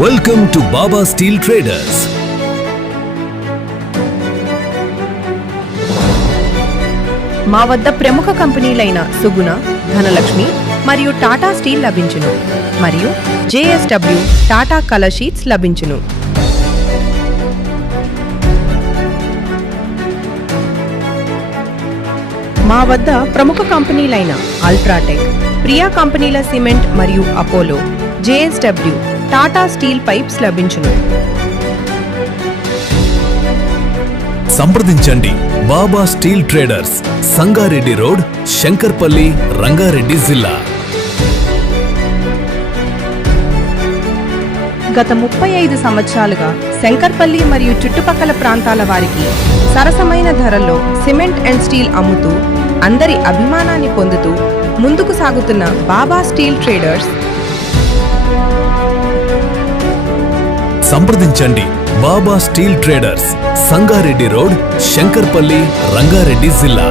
Welcome to Baba steel traders మా వద్ద ప్రముఖ కంపెనీలైన సుగుణ ధనలక్ష్మి మరియు టాటా స్టీల్ లభించును. మరియు జేఎస్డబ్ల్యూ టాటా కలర్ షీట్స్ లభించును. మా వద్ద ప్రముఖ కంపెనీలైన అల్ట్రాటెక్ ప్రియా కంపెనీల సిమెంట్ మరియు Apollo JSW Tata steel pipes లభించును. సంప్రదించండి Baba steel traders Sangareddy road Shankarpally Rangareddy జిల్లా. గత ముప్పై ఐదు సంవత్సరాలుగా శంకర్పల్లి మరియు చుట్టుపక్కల ప్రాంతాల వారికి సరసమైన ధరల్లో సిమెంట్ అండ్ స్టీల్ అమ్ముతూ అందరి అభిమానాన్ని పొందుతూ ముందుకు సాగుతున్న బాబా స్టీల్ ట్రేడర్స్ సంప్రదించండి Baba steel traders Sangareddy road Shankarpally Rangareddy జిల్లా.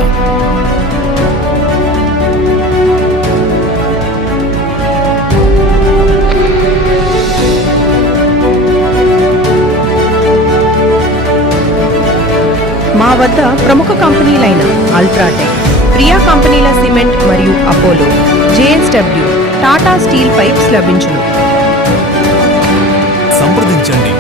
మా వద్ద ప్రముఖ కంపెనీలైన అల్ట్రాటెక్ ప్రియా కంపెనీల సిమెంట్ మరియు Apollo JSW Tata steel pipes లభించును. సంప్రదించండి